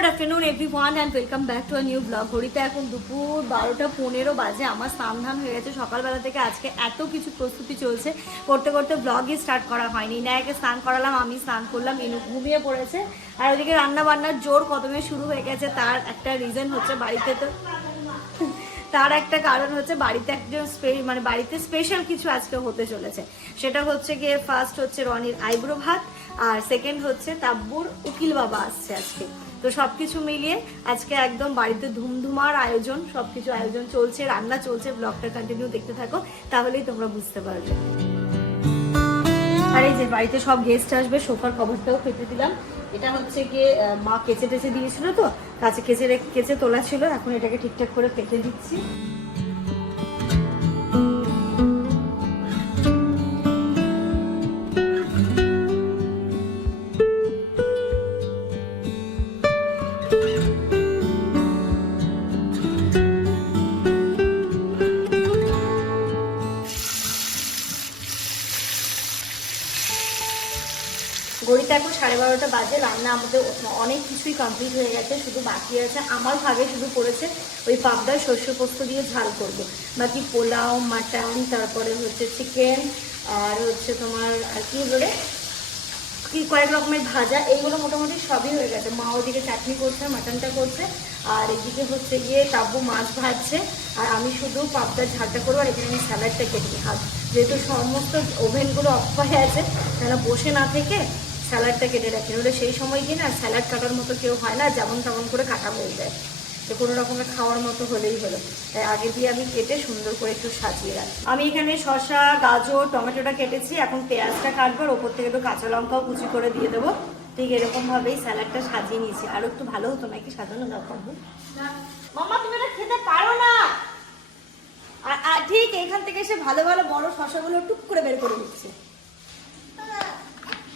Good afternoon everyone and welcome back to a new blog ঘড়িতে এখন দুপুর বারোটা পনেরো বাজে, আমার স্নান ধান হয়ে গেছে। সকালবেলা থেকে আজকে এত কিছু প্রস্তুতি চলছে, করতে করতে ব্লগই স্টার্ট করা হয়নি। ইনায়াকে স্নান করালাম, আমি স্নান করলাম, ইনু ঘুমিয়ে পড়েছে। আর ওদিকে রান্না বান্নার জোর কদমে শুরু হয়ে গেছে, তার একটা রিজন হচ্ছে বাড়িতে তো তার একটা কারণ হচ্ছে বাড়িতে একজন মানে বাড়িতে স্পেশাল কিছু আজকে হতে চলেছে। সেটা হচ্ছে গিয়ে ফার্স্ট হচ্ছে রনির আইব্রো ভাত, আর সেকেন্ড হচ্ছে তাব্বুর উকিল বাবা আসছে আজকে। তো সবকিছু মিলিয়ে আজকে একদম বাড়িতে ধুমধুমার আয়োজন, সবকিছু আয়োজন চলছে, রান্না চলছে ব্লগটা কন্টিনিউ দেখতে থাকো, তাহলেই তোমরা বুঝতে পারবে। আর এই যে বাড়িতে সব গেস্ট আসবে, সোফার কভারটাও পেতে দিলাম। এটা হচ্ছে গিয়ে মা কেচে টেচে দিয়েছিল তো কাছে কেচে কেচে তোলা ছিল, এখন এটাকে ঠিকঠাক করে পেতে দিচ্ছি। বাজে রান্না আমাদের অনেক কিছুই কমপ্লিট হয়ে গেছে, শুধু বাকি আছে। আমার ভাগে শুধু পড়েছে ওই পাবদার শস্য পোস্ত দিয়ে ঝাল করব। বাকি পোলাও, মাটন, তারপরে হচ্ছে চিকেন আর হচ্ছে তোমার, আর কি বলে? কি, কয়েক রকমের ভাজা, এইগুলো মোটামুটি সবই হয়ে গেছে। মা ওদিকে চাটনি করছে, মাটনটা করছে, আর এদিকে হচ্ছে গিয়ে তাব্বু মাছ ভাজছে, আর আমি শুধু পাবদার ঝালটা করব, আর এখানে আমি স্যালাডটা কেটে আর যেহেতু সমস্ত ওভেনগুলো অফ হয়ে আছে, তারা বসে না থেকে স্যালাডটা কেটে রাখি। নইলে সেই সময় গিয়ে না স্যালাড কাটার মতো কেউ হয় না, যেমন তেমন করে কাটা হয়ে যায়। তো কোনো রকমের খাওয়ার মতো হলেই হলো। তাই আগে দিয়ে আমি কেটে সুন্দর করে একটু সাজিয়ে রাখি। আমি এখানে শসা, গাজর, টমেটোটা কেটেছি। এখন পেঁয়াজটা কাটবো আর ওপর থেকে একটু কাঁচা লঙ্কাও কুচি করে দিয়ে দেবো। ঠিক এরকম ভাবেই স্যালাডটা সাজিয়ে নিয়েছি। আর একটু ভালো হতো নাকি সাজানো? দরকার মামা তুমি এটা খেতে পারো না! আর ঠিক এখান থেকে এসে ভালো ভালো বড় শসাগুলো টুক করে বের করে দিচ্ছে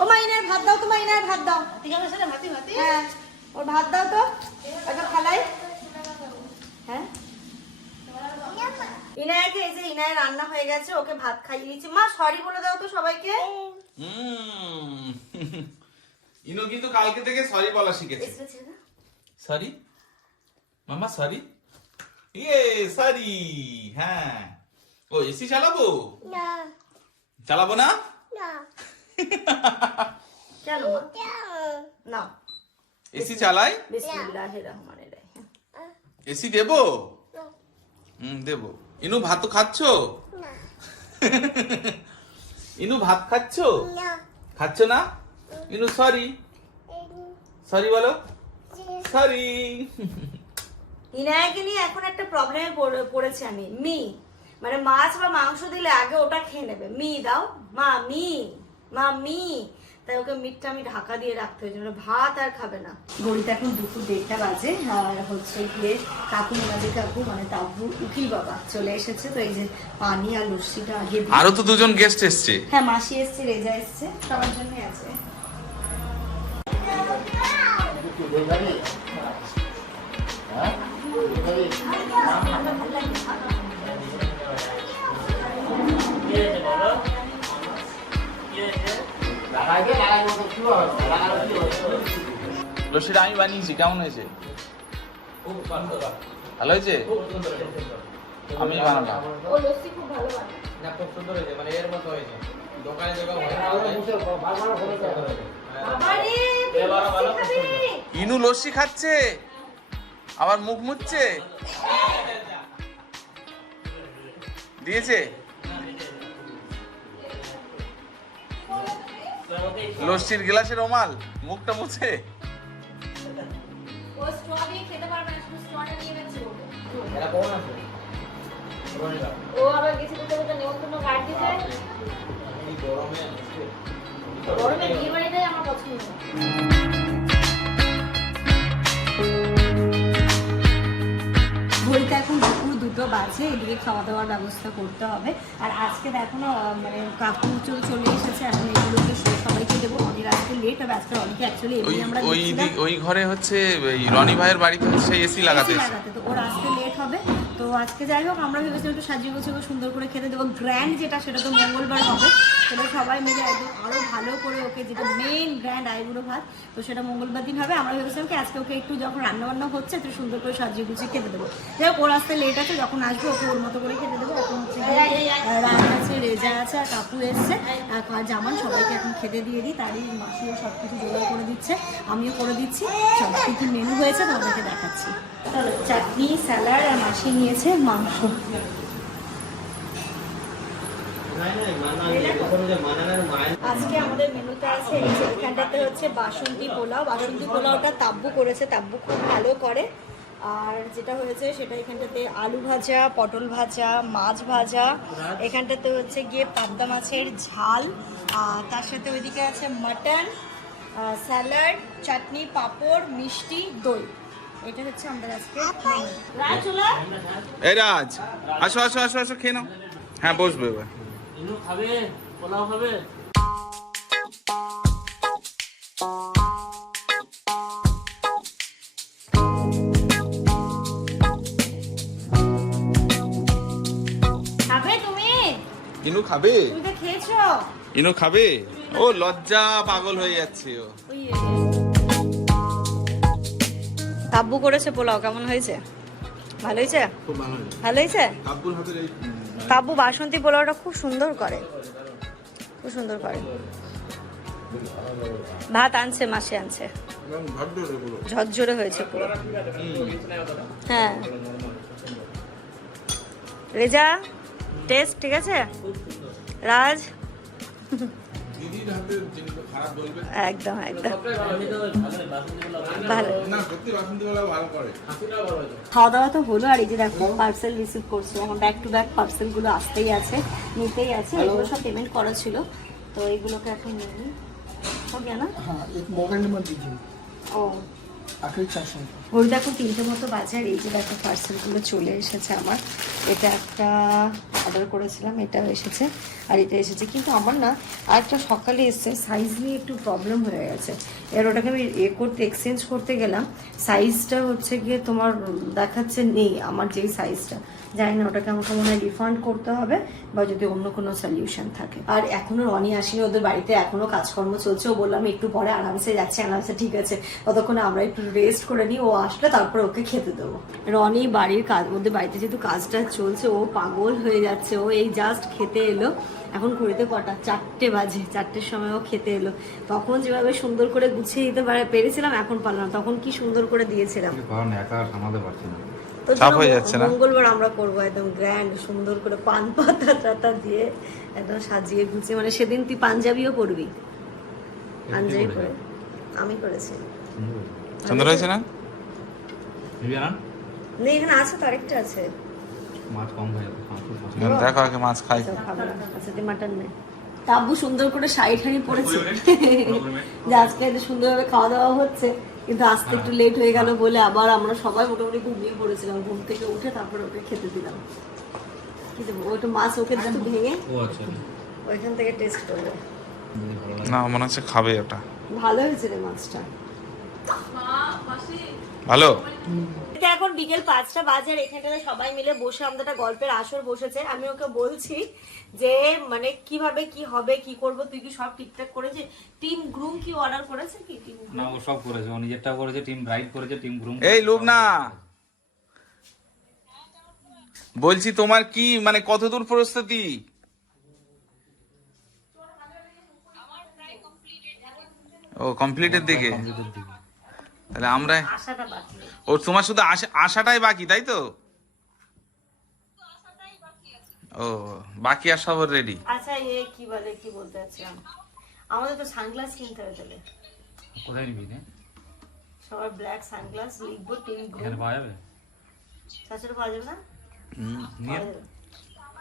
ও ভাত দাও তো মা ইনার ভাত দাও। হ্যাঁ ওর ভাত দাও তো। একটা খালাই। হ্যাঁ? ইনায়াকে এই যে ইনায় রান্না হয়ে গেছে ওকে ভাত খাইয়ে দিচ্ছি। মা সরি বলে দাও তো সবাইকে। হুম। ইনু কিন্তু কালকে থেকে সরি বলা শিখেছে। সরি মামা সরি ইয়ে সরি হ্যাঁ। ও এসি চালাবো? চালাবো না। কেন না। এসি চালাই? বিসমিল্লাহির রহমানির রহিম এসি দেবো? হুম দেবো। ইনু ভাত তো খাচ্ছো? ইনু ভাত খাচ্ছো? খাচ্ছ না? ইনু সরি। সরি বলো। সরি। ইনায়াকে নিয়ে এখন একটা প্রবলেমে পড়েছে আমি? মি। মানে মাছ বা মাংস দিলে আগে ওটা খেয়ে নেবে। মি দাও। মা মি। মা মি। তাই ওকে মিটটা আমি ঢাকা দিয়ে রাখতে হয়েছে মানে ভাত আর খাবে না। গড়িতে এখন দুপুর দেড়টা বাজে আর হচ্ছে গিয়ে কাকু মোনাজি কাকু মানে তাব্বু উকিল বাবা চলে এসেছে। তো এই যে পানি আর লস্যিটা আগে। আরও তো দুজন গেস্ট এসছে। হ্যাঁ মাসি এসছে রেজা এসছে সবার জন্যই আছে। লস্যিটা আমি বানিয়েছি কেমন হয়েছে? ভালো হয়েছে? আমি বানালাম। মানে? ইনু লস্যি খাচ্ছে? আবার মুখ মুচ্ছে দিয়েছে? কোথাও গ্লাসের ওমাল মুখটা এই গরমে বিয়ে বাড়িটাই আমার পছন্দ ঘড়িতে এখন দুটো বাজে এদিকে খাওয়া দাওয়ার ব্যবস্থা করতে হবে। আর আজকে দেখো না মানে কাকু চলে চলে এসেছে এখন এগুলোকে সবাইকে দেবো। অনেক আজকে লেট হবে আজকে অনেকে অ্যাকচুয়ালি এমনি আমরা ওই ওই ঘরে হচ্ছে রনি ভাইয়ের বাড়িতে হচ্ছে এসি লাগাতে AC এসে। লাগাতে তো ওর আজকে লেট হবে। তো আজকে যাই হোক আমরা ভেবেছিলাম একটু সাজিয়ে গুছিয়ে সুন্দর করে খেতে দেবো। গ্র্যান্ড যেটা সেটা তো মঙ্গলবার হবে। সেটা সবাই মিলে একদম আরও ভালো করে ওকে যেটা মেন গ্র্যান্ড আইবুড়ো ভাত তো সেটা মঙ্গলবার দিন হবে। আমরা ভেবেছিলাম কি আজকে ওকে একটু যখন রান্না বান্না হচ্ছে একটু সুন্দর করে সাজিয়ে গুছিয়ে খেতে দেবো। যাই হোক ওর আসতে লেট আছে যখন আসবে ওকে ওর মতো করে খেতে দেবো। এখন হচ্ছে গিয়ে, আছে রেজা আছে আর কাকু এসছে। আর জামান সবাইকে এখন খেতে দিয়ে দিই তারই মাসিও সব কিছু জোগাড় করে দিচ্ছে। আমিও করে দিচ্ছি। সব কিছু মেনু হয়েছে তোমাদেরকে দেখাচ্ছি। চাটনি স্যালাড আর মাসি নিয়েছে মাংস। আজকে আমাদের মেনুতে আছে এখানটাতে হচ্ছে বাসন্তী পোলাও। বাসন্তী পোলাওটা তাব্বু করেছে, তাব্বু খুব ভালো করে। আর যেটা হয়েছে সেটা এখানটাতে আলু ভাজা, পটল ভাজা, মাছ ভাজা। এখানটাতে হচ্ছে গিয়ে পাবদা মাছের ঝাল। আর তার সাথে ওইদিকে আছে মাটন স্যালাড, চাটনি, পাঁপড়, মিষ্টি, দই। এটা হচ্ছে আমাদের আজকে এই রাজ, আসো আসো আসো আসো, খেয়ে নাও। হ্যাঁ বসবে এবার। ইনু খাবে পোলাও খাবে। খাবে তুমি? ইনু খাবে? তুমি তো খেয়েছো? ইনু খাবে? ও লজ্জা পাগল হয়ে যাচ্ছে ও। তাব্বু করেছে পোলাও কেমন হয়েছে? ভালো হয়েছে? খুব ভালো ভালো হয়েছে? কাব্বুর হাতের এই তাব্বু বাসন্তী পোলাওটা খুব সুন্দর করে। খুব সুন্দর করে। ভাত আনছে মাসে আনছে। ঝরঝরে হয়েছে পুরো। হ্যাঁ। রেজা টেস্ট ঠিক আছে? রাজ? দিদির হাতের যেগুলো খারাপ বলবে একদম একদম ভালো না সত্যি বাসন্তী বেলা ভালো করে খাওয়া দাওয়া তো হলো আর এই যে দেখো পার্সেল রিসিভ করছি এখন ব্যাক টু ব্যাক পার্সেলগুলো আসতেই আছে নিতেই আছে এগুলো সব পেমেন্ট করা ছিল তো এইগুলোকে এখন নিয়ে নিই हो गया ना हाँ एक मोबाइल नंबर दीजिए ও আখেরি চারশো ওই দেখো তিনটে মতো বাজার, এই যে দেখো পার্সেলগুলো চলে এসেছে আমার। এটা একটা অর্ডার করেছিলাম, এটাও এসেছে, আর এটা এসেছে। কিন্তু আমার না আর একটা সকালে এসছে সাইজ নিয়ে একটু প্রবলেম হয়ে গেছে। এবার ওটাকে আমি এ করতে এক্সচেঞ্জ করতে গেলাম। সাইজটা হচ্ছে গিয়ে তোমার দেখাচ্ছে নেই, আমার যেই সাইজটা জানি না, ওটাকে আমাকে মনে হয় রিফান্ড করতে হবে বা যদি অন্য কোনো সলিউশন থাকে। আর এখনও রনি আসেনি ওদের বাড়িতে, এখনও কাজকর্ম চলছে। ও বললাম একটু পরে আরামসে যাচ্ছে, আরামসে ঠিক আছে। ততক্ষণ আমরা একটু রেস্ট করে নিই, ও আসলে তারপরে ওকে খেতে দেবো। রনি বাড়ির কাজ, ওদের বাড়িতে যেহেতু কাজটা চলছে, ও পাগল হয়ে যাচ্ছে। ও এই জাস্ট খেতে এলো। এখন ঘুরিতে কটা? চারটে বাজে, চারটের সময় ও খেতে এলো। তখন যেভাবে সুন্দর করে গুছিয়ে দিতে পারে, পেরেছিলাম, এখন পারলাম। তখন কি সুন্দর করে দিয়েছিলাম? তো হয়ে যাচ্ছে না? মঙ্গলবার আমরা করব একদম গ্র্যান্ড সুন্দর করে পান পাতা টাতা দিয়ে একদম সাজিয়ে গুছিয়ে মানে সেদিন তুই পাঞ্জাবিও পরবি। পাঞ্জাবি পরে আমি করেছি সুন্দর হয়েছে না? এখানে আছে তো আরেকটা আছে। মাছ কম হয়ে যাবে মাছ খুব পছন্দ। দেখো আগে মাছ খাই। আচ্ছা। আচ্ছা, তুই মাটন নে। তাব্বু সুন্দর করে শাড়ি ঠাড়ি পরেছে যে আজকে এত সুন্দরভাবে খাওয়া দাওয়া হচ্ছে। কিন্তু আসতে একটু লেট হয়ে গেল বলে আবার আমরা সবাই মোটামুটি ঘুমিয়ে পড়েছিলাম। ঘুম থেকে উঠে তারপর ওকে খেতে দিলাম। কিন্তু ওটা মাছ ওকে একটু ভেঙে আচ্ছা। ওইখান থেকে টেস্ট করবে না মনে হচ্ছে খাবে ওটা। ভালো হয়েছে রে মাছটা। ভালো? এখন বিকেল পাঁচটা বাজে আর এখানটাতে সবাই মিলে বসে আমাদের একটা গল্পের আসর বসেছে। আমি ওকে বলছি যে মানে কীভাবে কি হবে কি করব তুই কি সব ঠিকঠাক করেছে? টিম গ্রুম কি অর্ডার করেছে কি? টিম না ও সব করেছে। ও নিজেরটাও করেছে টিম রাইড করেছে টিম গ্রুম এই লুবনা বলছি তোমার কি মানে কতদূর প্রস্তুতি? ও কমপ্লিটের দিকে। তাহলে আমরা আশাটা বাকি। ও তোমার শুধু আশা আশাটাই বাকি তাই তো? ও বাকি আর সব রেডি আচ্ছা এ কি বলে কি বলতে চাচ্ছিলাম? আমাদের তো সানগ্লাস কিনতে হবে তাহলে। কোথায় নিবি নে সবার ব্ল্যাক সানগ্লাস লিখব টিম গ্রুম এখানে পাওয়া যাবে? পাওয়া যাবে না? নিয়ে।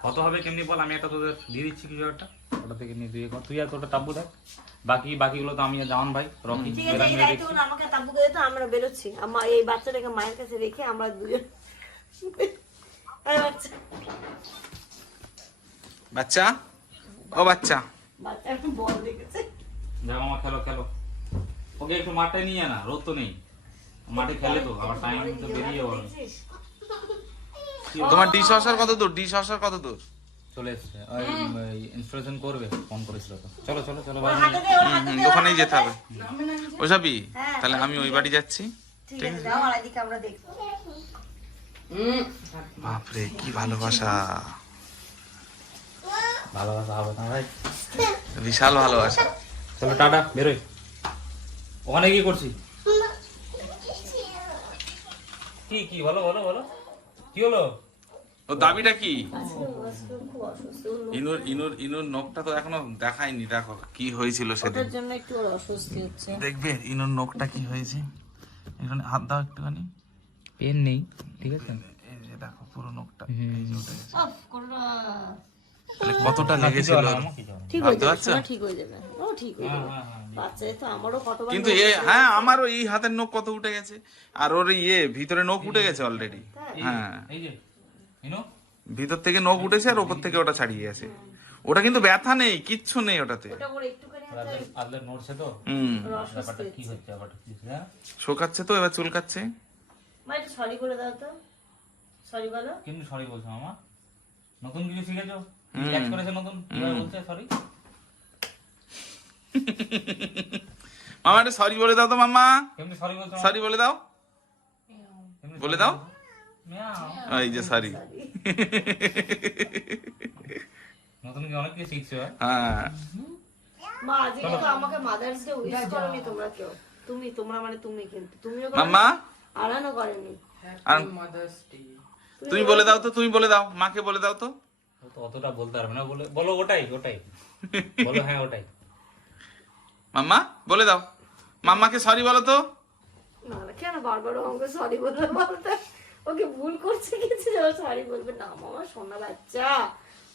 কত হবে কেমনি বল আমি এটা তোদের দিয়ে দিচ্ছি কিছু একটা। ওটা থেকে নিয়ে তুই তুই আর তোটা তাব্বু দেখ। বাকি বাকিগুলো তো আমি আর জামান ভাই রকি ঠিক আছে এই মিলে দায়িত্ব দেখছি। আমাকে তাব্বুকে দিতে আমরা বেরোচ্ছি। আমার এই বাচ্চাটাকে মায়ের কাছে রেখে আমরা দুজন বাচ্চা। ও বাচ্চা। বাচ্চা এখন বল দেখেছে যাও আমার খেলো খেলো। ওকে একটু মাঠে নিয়ে না রোদ তো নেই। মাঠে খেলে তো আবার টাইম তো বেরিয়ে যাবে তোমার ডিশ ওয়াশার কত দূর? ডিশ ওয়াশার কত দূর? চলে এসছে। ইনস্টলেশন করবে ফোন করেছিল তো। চলো চলো চলো ওখানেই যেতে হবে। ওসবই হ্যাঁ, তাহলে আমি ওই বাড়ি যাচ্ছি। ঠিক আছে বাপরে কি ভালোবাসা। ভালোবাসা হবে না ভাই? বিশাল ভালোবাসা। চলো টাটা বেরোই। ওখানে কি করছি? কি কি বলো বলো বলো। কি হলো? ও দাবিটা কি? খুব অসুস্থ ইনুর ইনুর ইনুর নখটা তো এখনও দেখায়নি দেখো কি হয়েছিল সেদিন। জন্য একটু অস্বস্তি হচ্ছে। দেখবে ইনুর নখটা কি হয়েছে? এখানে হাত দাও একটুখানি। পেন নেই ঠিক আছে? এই যে দেখো পুরো নখটা। এই যে উঠে গেছে। অফ করো তাহলে কতটা লেগেছিল ঠিক হয়ে যাবে ঠিক হয়ে যাবে। ও ঠিক হয়ে যাবে। হ্যাঁ, হ্যাঁ, তো আমারও কতবার কিন্তু এ হ্যাঁ আমারও এই হাতের নখ কত উঠে গেছে। আর ওর ইয়ে ভিতরে নখ উঠে গেছে অলরেডি হ্যাঁ। এই যে ভিতর থেকে নখ উঠেছে আর ওপর থেকে ওটা ছাড়িয়ে আছে। ওটা কিন্তু ব্যথা নেই কিচ্ছু নেই ওটাতে। হ্যাঁ? শোকাচ্ছে তো এবার চুলকাচ্ছে। মা সরি বলে দাও তো। সরি বলো। কিন্তু সরি বলছো মামা? নতুন কিছু শিখেছো? ক্যাচ করেছে নতুন? বলছে? সরি মামা একটা সরি বলে দাও তো মামা। সরি বলছো সরি বলে দাও। বলে দাও। এই যে সরি নতুন কি অনেক কিছু শিখছো হ্যাঁ? হ্যাঁ। মা আজকে তো আমাকে মাদার্স ডে উইশ করনি তোমরা কেউ। তুমি তোমরা মানে তুমি কিন্তু তুমিও মাম্মা? আরানও করেনি। আর তুমি বলে। দাও তো তুমি বলে দাও। মাকে বলে দাও তো। অতটা বলতে পারবে না। বলে বলো ওটাই ওটাই। বলো হ্যাঁ ওটাই। মাম্মা বলে দাও। মাম্মাকে সরি বলো তো। কেন বারবার আমাকে সরি বলবে বলতে? ওকে ভুল করছে কিছু যেন সরি বলবে? না মামা সোনা বাচ্চা।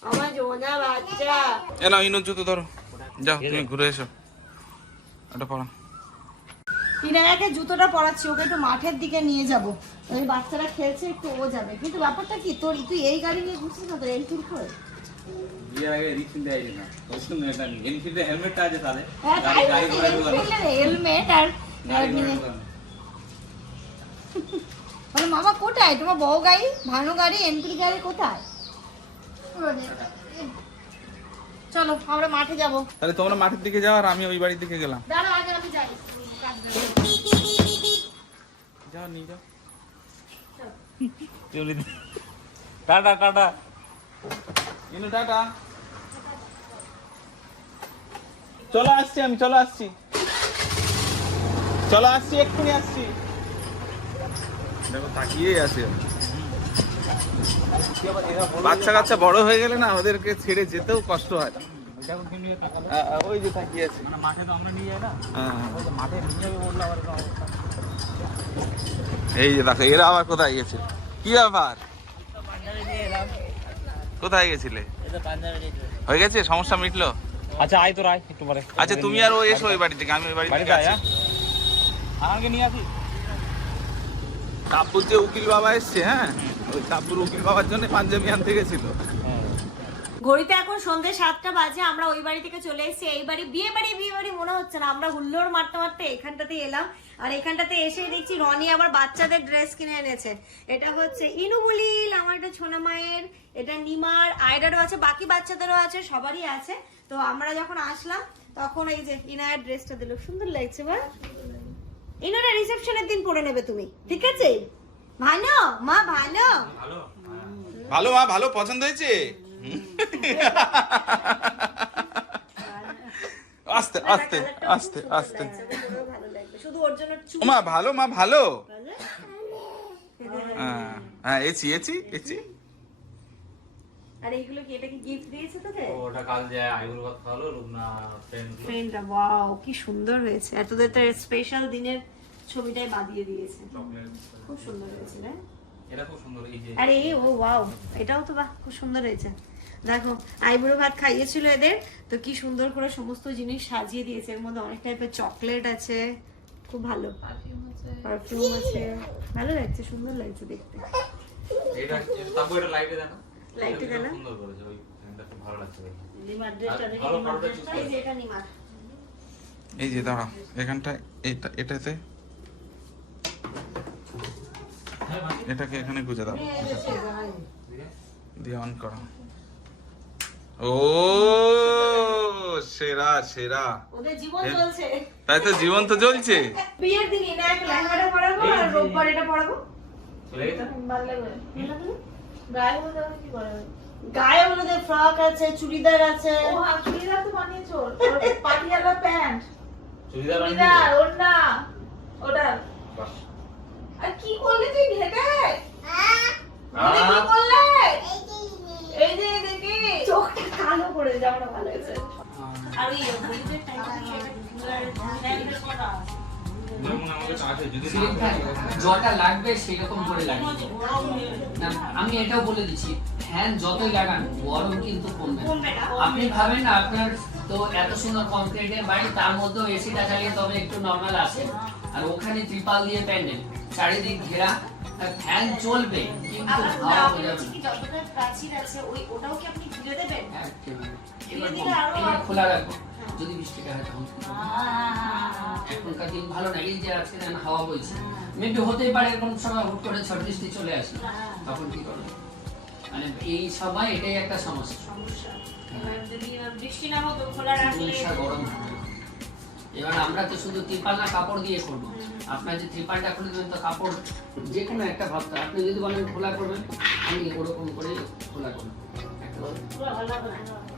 আমার জোনা বাচ্চা। এ নাও ইনুর জুতো ধরো। যাও তুমি ঘুরে এসো। ওটা পড়ো পিনায়াকে জুতোটা পরাচ্ছি ওকে একটু মাঠের দিকে নিয়ে যাব। ওই বাচ্চারা খেলছে একটু ও যাবে। কিন্তু ব্যাপারটা কি তোর তুই এই গাড়ি নিয়ে ঘুরছিস না তোর? এন্ট্রি করে না। এটা হ্যাঁ হেলমেট আর বলে মামা কোথায়? তোমার বউ গাড়ি? ভানু গাড়ি এন্ট্রি গাড়ি কোথায়? চলো আমরা মাঠে যাব। তাহলে তোমরা মাঠের দিকে যাও আর আমি ওই বাড়ির দিকে গেলাম। দাঁড়াও আগে আমি যাই। যাও নিয়ে যাও। চলে। Tata tata. ইনু টাটা। চলো আসছি আমি চলো আসছি। চলো আসছি এক্ষুনি আসছি। দেখো তাকিয়েই আছে। বাচ্চা কাচ্চা বড় হয়ে গেলে না ওদেরকে ছেড়ে যেতেও কষ্ট হয় ওই যে তাকিয়ে আছে। মানে মাঠে তো আমরা নিয়ে যাই না? হ্যাঁ। ওই যে মাঠে নিয়ে যাবে বললে আবার এই যে দেখো এরা আবার কোথায় গেছে? কি ব্যাপার? কোথায় গেছিলে? হয়ে গেছে? সমস্যা মিটলো? আচ্ছা আয় তো রায় একটু পরে। আচ্ছা তুমি আর ও এসো ওই বাড়ি থেকে আমি ওই বাড়ি থেকে আছি। হ্যাঁ? আমাকে নিয়ে আসি তাপ্পুর যে উকিল বাবা এসছে হ্যাঁ? ওই তাপ্পুর উকিল বাবার জন্য পাঞ্জাবি আনতে গেছিল। ঘড়িতে এখন সন্ধ্যে সাতটা বাজে, আমরা ওই বাড়ি থেকে চলে এসেছি। এই বাড়ি, বিয়ে বাড়ি বিয়ে বাড়ি মনে হচ্ছে না। আমরা হুল্লোড় মারতে মারতে এখানটাতে এলাম। আর এখানটাতে এসে দেখছি রনি আবার বাচ্চাদের ড্রেস কিনে এনেছে। এটা হচ্ছে ইনুবুলিল, আমার একটা ছোনা মায়ের, এটা নিমার, আয়ডারও আছে, বাকি বাচ্চাদেরও আছে, সবারই আছে। তো আমরা যখন আসলাম, তখন এই যে ইনায়ের ড্রেসটা দিল। সুন্দর লাগছে বা ইনুরা রিসেপশনের দিন পরে নেবে তুমি ঠিক আছে? ভালো মা ভালো। ভালো ভালো মা ভালো পছন্দ হয়েছে? আস্তে আস্তে আস্তে আস্তে। ভালো শুধু ওর জন্য মা ভালো মা ভালো। হ্যাঁ হ্যাঁ এছি এছি এসি আর এইগুলো কি এটা কি গিফট দিয়েছে তোকে? ওটা কাল যে কথা হলো রুগনা ফ্রেন্ড ফ্রেন্ডটা ওয়াও কি সুন্দর হয়েছে। আর তোদের তো স্পেশাল দিনের ছবিটাই বাদিয়ে দিয়েছে। খুব সুন্দর হয়েছে না? এটা খুব সুন্দর এই যে আরে ও ওয়াও এটাও তো বাহ খুব সুন্দর হয়েছে। দেখো আইবুড়ো ভাত খাইয়েছিল এদের তো কি সুন্দর করে সমস্ত জিনিস সাজিয়ে দিয়েছে। এর মধ্যে অনেক টাইপের চকলেট আছে। খুব ভালো। পারফিউম আছে। ভালো লাগছে সুন্দর লাগছে দেখতে। এটা তারপর এটা লাইটে দেখো। লাইটে এটা সুন্দর করেছে ওই ফ্রেমটা খুব ভালো লাগছে নিমার ড্রেসটা দেখে নিমার ড্রেসটা এই যে এটা নিমার। এই যে দাঁড়াও এখানটায় এটা এটাতে? হ্যাঁ এটাকে এখানে গুজে দাও। দিয়ে অন করো। ও সেরা সেরা। ওদের জীবন হ্যাঁ। চলছে। তাই তো জীবন তো জ্বলছে বিয়ের দিন ইনায়াকে লেহেঙ্গাটা পরাবো আর রোববার এটা পরাবো চলে গেছে? ভালো লাগবে গায়ে হলুদ ফ্রক আছে চুড়িদার আছে। ও হ্যাঁ, চুড়িদার তো বানিয়েছো? পাটিয়ালা প্যান্ট। চুড়িদার চুড়িদার ওড়না ওটা আর কি করলে তুই ঘেটে? বলে কি করলে? এই যে দেখি। চোখটা কালো করে জামাটা ভালো হয়েছে। আর ওই হলুদের প্যান্ট লাগবে সেরকম করে লাগবে আমি এটাও বলে দিচ্ছি ফ্যান যতই লাগান গরম কিন্তু কমবে। আপনি ভাবেন না আপনার তো এত সুন্দর কংক্রিটের বাড়ি তার মধ্যেও এসিটা চালিয়ে তবে একটু নর্মাল আছে আর ওখানে ত্রিপাল দিয়ে প্যান্ডেল চারিদিক ঘেরা ফ্যান চলবে কিন্তু হাওয়া আপনি বোঝাবে যতটা প্রাচীর আছে ওই ওটাও কি আপনি খুলে দেবেন একেবারে। এবার দিলে আরও এবার ভালো। খোলা রাখব যদি বৃষ্টিটা হয় তখন এখনকার দিন ভালো না এই যে আজকে যেন হাওয়া বইছে মেবি হতেই পারে কোন সময় হুট করে ঝড় বৃষ্টি চলে আসে তখন কি করবে? মানে এই সময় এটাই একটা সমস্যা। সমস্যা। এবার বৃষ্টি না হতো খোলা রাখলে গরম এবার আমরা তো শুধু ত্রিপাল না কাপড় দিয়ে করব। আপনার যে ত্রিপালটা খুলে দেবেন তো কাপড় যে কোনো একটা ভাবতে আপনি যদি বলেন খোলা করবেন আমি ওরকম করে খোলা করব।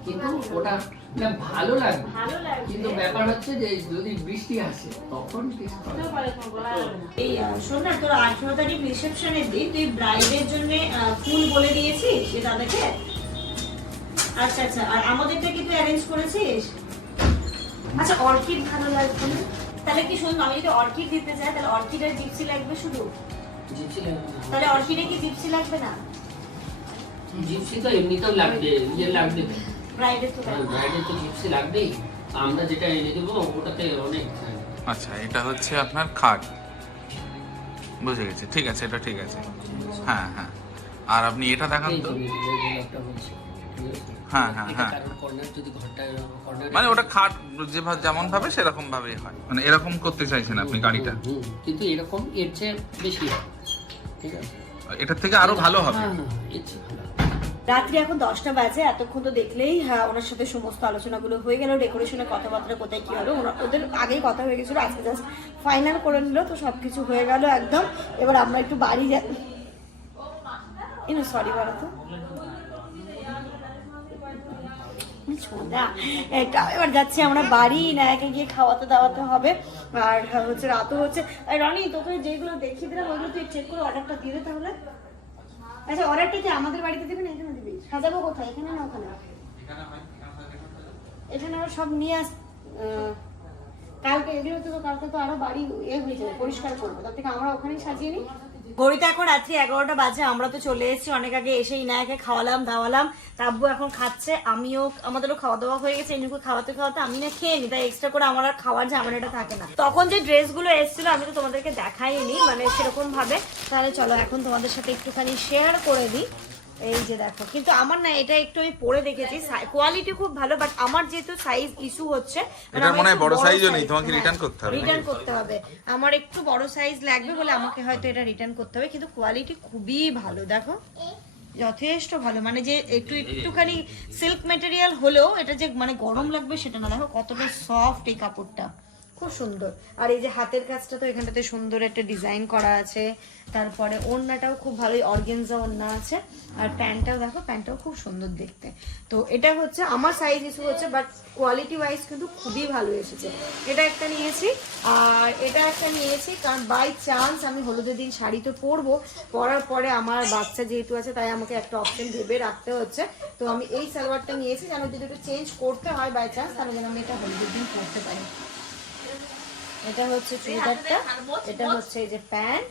কিন্তু ওটা না ভালো লাগবে কিন্তু ব্যাপার হচ্ছে যে যদি বৃষ্টি আসে তখন। এই শোন না তোর আঠেরো তারিখ রিসেপশনের দিন তুই ব্রাইডের জন্য ফুল বলে দিয়েছিস সে তাদেরকে আচ্ছা আচ্ছা আর আমাদেরটা কি তুই অ্যারেঞ্জ করেছিস? আচ্ছা অর্কিড ভালো লাগবে না? তাহলে কি শুনুন আমি যদি অর্কিড দিতে চাই তাহলে অর্কিড আর জিপসি লাগবে শুধু? জিপসি লাগবে তাহলে অর্কিডে কি জিপসি লাগবে না? জিপসি তো এমনিতেও লাগবে ইয়ে লাগবে। ব্রাইডের তো জিপসি লাগবেই। আমরা যেটা এনে দেবো ওটাতে অনেক আচ্ছা এটা হচ্ছে আপনার খাট। বুঝে গেছি ঠিক আছে এটা ঠিক আছে। হ্যাঁ হ্যাঁ। আর আপনি এটা দেখান তো। যে। হ্যাঁ, হ্যাঁ, হ্যাঁ। মানে ওটা খাট যেভাবে যেমন ভাবে সেরকম ভাবেই হয়। মানে এরকম করতে চাইছেন আপনি গাড়িটা? কিন্তু এরকম এর চেয়ে বেশি হয়। ঠিক আছে? এটার থেকে আরও ভালো হবে। হ্যাঁ, হ্যাঁ, এর চেয়ে ভালো রাত্রি এখন দশটা বাজে এতক্ষণ তো দেখলেই হ্যাঁ ওনার সাথে সমস্ত আলোচনাগুলো হয়ে গেল ডেকোরেশনের কথাবার্তা কোথায় কি হলো ওরা- ওদের আগেই কথা হয়ে গেছিল আজকে জাস্ট ফাইনাল করে নিল তো সবকিছু হয়ে গেল একদম। এবার আমরা একটু বাড়ি যা সরি বলো তো। ছোঁদা, এটা এবার যাচ্ছি আমরা বাড়ি নায়কে গিয়ে খাওয়াতে দাওয়াতে হবে আর হচ্ছে রাতও হচ্ছে। রনি তোকে যেগুলো দেখিয়ে দিলাম ওইগুলো তুই চেক করে অর্ডারটা দিয়ে তাহলে। আচ্ছা অর্ডারটা কি আমাদের বাড়িতে দিবি না এখানে সাজাবো কোথায়? এখানে না ওখানে? এখানে সব নিয়ে আস কালকে, এগুলো তো কালকে তো আরও বাড়ি এ হয়ে যাবে, পরিষ্কার করব। তার থেকে আমরা ওখানেই সাজিয়ে নিই। ঘড়িতে এখন রাত্রি এগারোটা বাজে, আমরা তো চলে এসেছি, অনেক আগে এসে ইনায়াকে খাওয়ালাম, দাওয়ালাম। তাব্বু এখন খাচ্ছে, আমিও, আমাদেরও খাওয়া দাওয়া হয়ে গেছে এনুকে খাওয়াতে খাওয়াতে আমি না খেয়ে নি, তাই এক্সট্রা করে আমার আর খাওয়ার ঝামেলাটা থাকে না। তখন যে ড্রেসগুলো এসেছিল, আমি তো তোমাদেরকে দেখাইনি মানে সেরকম ভাবে তাহলে চলো, এখন তোমাদের সাথে একটুখানি শেয়ার করে দিই। এই যে দেখো কিন্তু আমার না এটা একটু আমি পরে দেখেছি। কোয়ালিটি খুব ভালো বাট আমার যেহেতু সাইজ ইস্যু হচ্ছে মানে এটা মনে হয় বড় size-ও নেই, তোমাকে return করতে হবে, রিটার্ন করতে হবে। আমার একটু বড় সাইজ লাগবে বলে আমাকে হয়তো এটা রিটার্ন করতে হবে কিন্তু কোয়ালিটি খুবই ভালো দেখো। যথেষ্ট ভালো মানে যে একটু একটুখানি সিল্ক মেটেরিয়াল হলেও এটা যে মানে গরম লাগবে সেটা না দেখো কতটা সফট এই কাপড়টা। খুব সুন্দর। আর এই যে হাতের কাজটা তো এখানটাতে সুন্দর একটা ডিজাইন করা আছে। তারপরে ওড়নাটাও খুব ভালোই, অর্গেনজা ওড়না আছে। আর প্যান্টটাও দেখো, প্যান্টটাও খুব সুন্দর দেখতে। তো এটা হচ্ছে, আমার সাইজ ইস্যু হচ্ছে বাট কোয়ালিটি ওয়াইজ কিন্তু খুবই ভালো এসেছে। এটা একটা নিয়েছি, আর এটা একটা নিয়েছি, কারণ বাই চান্স আমি হলুদের দিন শাড়ি তো পরবো। পরার পরে আমার বাচ্চা যেহেতু আছে, তাই আমাকে একটা অপশন ভেবে রাখতে হচ্ছে। তো আমি এই সালোয়ারটা নিয়েছি, যেন যদি একটু চেঞ্জ করতে হয় বাই চান্স তাহলে যেন আমি এটা হলুদের দিন পরতে পারি। এটা হচ্ছে চুড়িদারটা এটা হচ্ছে এই যে প্যান্ট।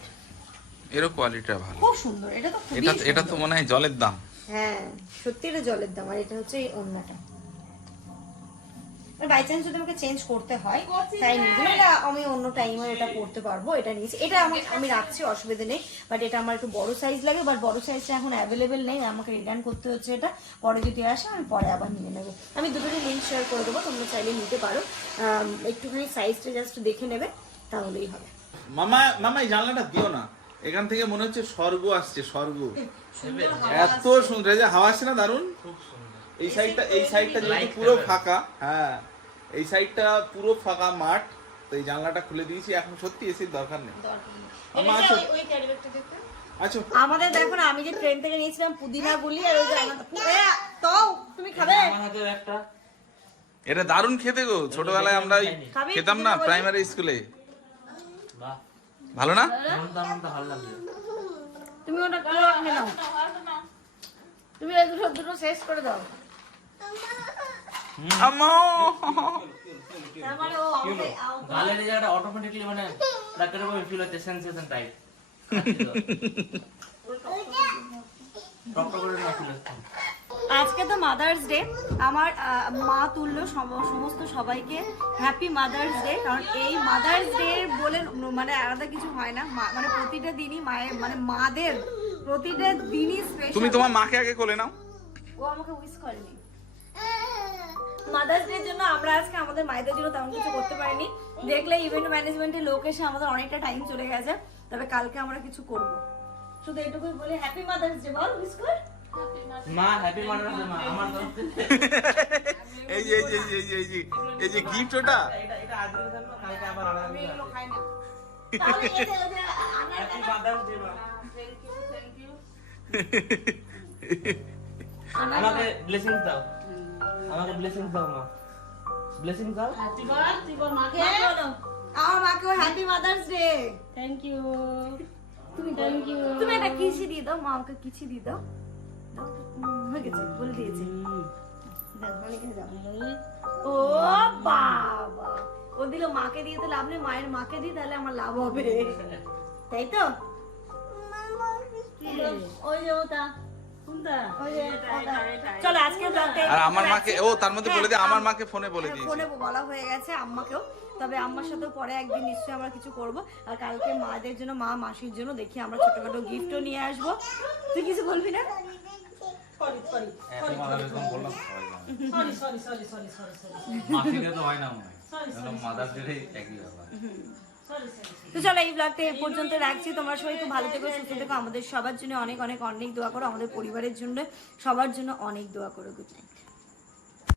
এর কোয়ালিটিটা ভালো। খুব সুন্দর এটা তো এটা এটা তো মনে হয় জলের দাম। হ্যাঁ সত্যি এটা জলের দাম আর এটা হচ্ছে এই ওড়নাটা। বাই চান্স যদি আমাকে চেঞ্জ করতে হয় তাই নিয়ে এটা আমি অন্য টাইমে এটা করতে পারব এটা নিয়েছি। এটা আমি আমি রাখছি অসুবিধা নেই বাট এটা আমার একটু বড় সাইজ লাগে বাট বড় সাইজটা এখন অ্যাভেলেবেল নেই আমাকে রিটার্ন করতে হচ্ছে এটা। পরে যদি আসে আমি পরে আবার নিয়ে নেব। আমি দুটোরই লিঙ্ক শেয়ার করে দেবো তোমরা চাইলে নিতে পারো। একটুখানি সাইজটা জাস্ট দেখে নেবে তাহলেই হবে। মামা মামা এই জানলাটা দিও না। এখান থেকে মনে হচ্ছে স্বর্গ আসছে স্বর্গ। এত সুন্দর যে হাওয়া আসছে না দারুণ এই সাইডটা এই সাইডটা যেহেতু পুরো ফাঁকা হ্যাঁ। এই সাইডটা পুরো ফাঁকা মাঠ তো এই জানলাটা খুলে দিয়েছি এখন সত্যি এসির দরকার নেই আছো আমাদের দেখো না আমি যে ট্রেন থেকে নিয়েছিলাম পুদিনা গুলি আর ওই যে আলাদা- তাও তুমি খাবে আমার হাতেও একটা এটা দারুণ খেতে গো ছোটবেলায় আমরা ওই খেতাম না প্রাইমারি স্কুলে ভালো না তুমি ওটা পুরো খেয়ে তুমি দুটো দুটো শেষ করে দাও আম্মা। তারপরে ও গালের জায়গাটা অটোমেটিকলি মানে ডাক্তার বলে ফিল হচ্ছে সেন্সেশন টাইপ ডক্টর করে না ফিল হচ্ছে আজকে তো মাদার্স ডে আমার মা তুললো সম- সমস্ত সবাইকে হ্যাপি মাদার্স ডে কারণ এই মাদার্স ডে বলে মানে আলাদা কিছু হয় না। মা- মানে প্রতিটা দিনই মায়ের মানে মাদের প্রতিটা দিনই স্পেশাল তুমি তোমার মাকে আগে কোলে নাও। ও আমাকে উইশ করেনি। মাদার্স ডের জন্য আমরা আজকে আমাদের মায়েদের জন্য তেমন কিছু করতে পারিনি। দেখলে ইভেন্ট ম্যানেজমেন্টের লোক এসে আমাদের অনেকটা টাইম চলে গেছে। তবে কালকে আমরা কিছু করব। শুধু এটুকুই বলি হ্যাপি মাদার্স ডে বল উইশ কর। মা হ্যাপি মাদার্স ডে মা আমার এই যে এই যে এই যে এই যে এই যে গিফট ওটা। এটা এটা আজকের জন্য কালকে আবার আলাদা আমি এগুলো খাই না তাহলে আনার হ্যাপি মাদার্স ডে মা। আমাকে ব্লেসিংস দাও। আমাকে ব্লেসিংস দাও মা। ব্লেসিংস দাও। মাকে। বলো। আমার মাকেও happy mother's day thank you তুমি থ্যাংক ইউ তুমি একটা কিসি দিয়ে দাও মা আমাকে কিসি দিয়ে দাও। হয়ে গেছে বলে দিয়েছে। ও বাবা। ও দিল মাকে দিয়ে তো লাভ নেই। মায়ের মাকে দিই তাহলে আমার লাভ হবে। তাই তো? ওই ওই যে ওটা। চলো আজকে ব্লগটা আর আমার মাকে ও তার মধ্যে বলে দিয়ে আমার মাকে ফোনে বলে দিয়েছি। ফোনে বলা হয়ে গেছে আম্মাকেও। তবে আম্মার সাথে পরে একদিন নিশ্চয়ই আমরা কিছু করব। আর কালকে মাদের জন্য মা মাসির জন্য দেখি আমরা ছোটখাটো গিফটও নিয়ে আসব। তুই কিছু বলবি না? হয় হয় তো চলো এই ব্লগটা এ পর্যন্ত রাখছি। তোমার সবাই খুব ভালো থেকো, সুস্থ থেকো। আমাদের সবার জন্য অনেক অনেক অনেক দোয়া করো, আমাদের পরিবারের জন্য সবার জন্য অনেক দোয়া করো। Good night